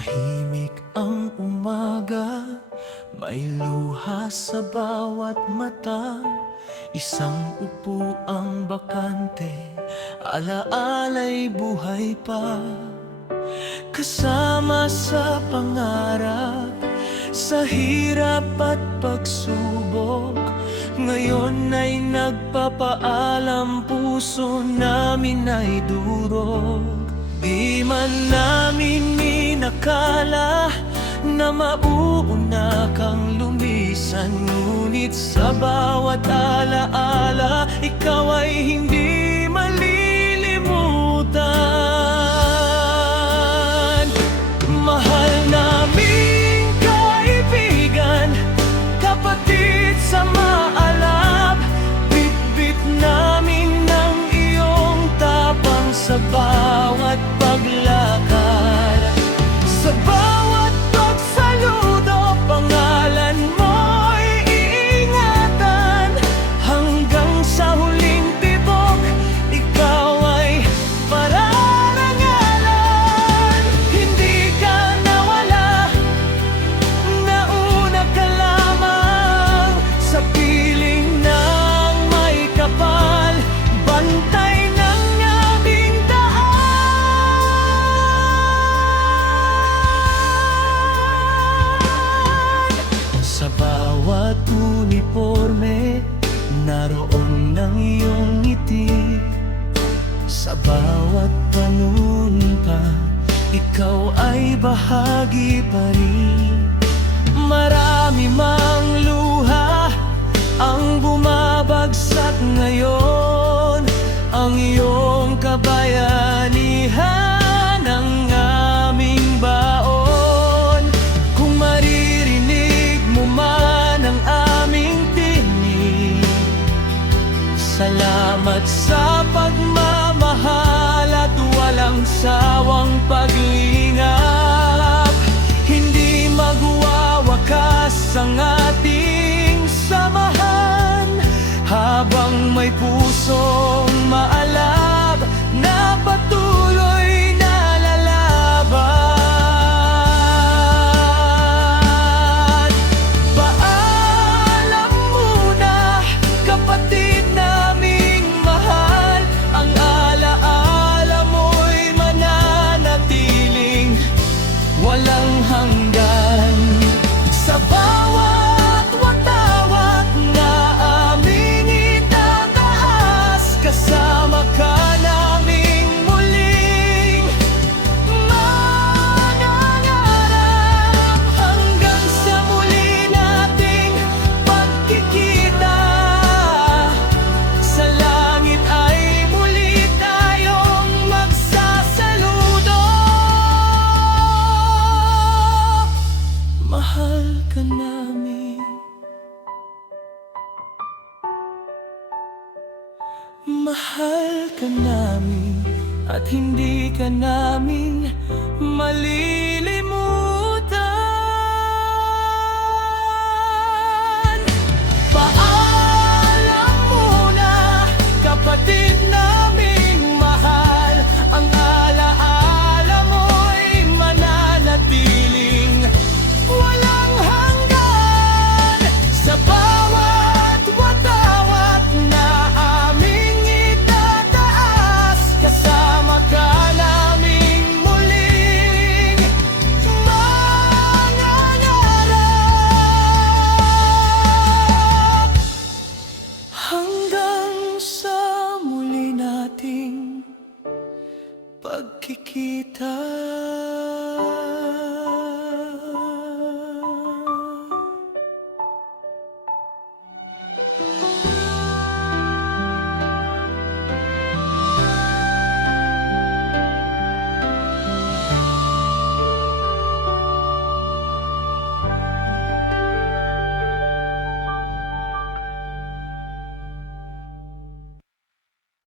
Tahimik ang umaga, may luha sa bawat mata. Isang upuang bakante, alaala'y buhay pa. Kasama sa pangarap, sa hirap at pagsubok. Ngayon ay nagpapaalam, puso namin ay durog. Di man namin inakala na mauuna kang lumisan, ngunit sa bawat alaala, ikaw ay hindi malilimutan. Mahal naming kaibigan, kapatid sa maalab, bitbit namin ng iyong tapang sa bawat paglakad. Sa bawat pagsaludo, pangalan mo'y iingatan. Hanggang sa huling tibok, ikaw ay pararangalan. Hindi ka nawala, nauna ka lamang sa piling ng may kapal, bantay ng aming daan. Sa bawat uniforme, naroon ng iyong ngiti. Sa bawat panunta, ikaw ay bahagi pa rin. Marami mang luha ang bumabagsak ngayon, ang iyong kabayanihan ang aming baon. Kung maririnig mo man ang aming tinig, salamat sa pagmamahal at walang sawang paglingap. Hindi magwawakas ang ating samahan, habang may pusong maalab na patuloy na lalaban. Paalam muna, kapatid naming mahal, ang alaala mo'y mananatiling walang hanggan. Sa bawat watawat na aming itataas, kasama ka naming muling mangangarap. Hanggang sa muli nating pagkikita, sa langit ay muli tayong magsasaludo. Mahal ka namin, mahal ka namin, at hindi ka namin malilimutan. Paalam muna, kapatid naming mahal, ang alaala mo'y mananatiling walang hanggan. Sa bawat watawat na aming itataas, kasama ka naming muling mangangarap. Hanggang sa muli nating pagkikita.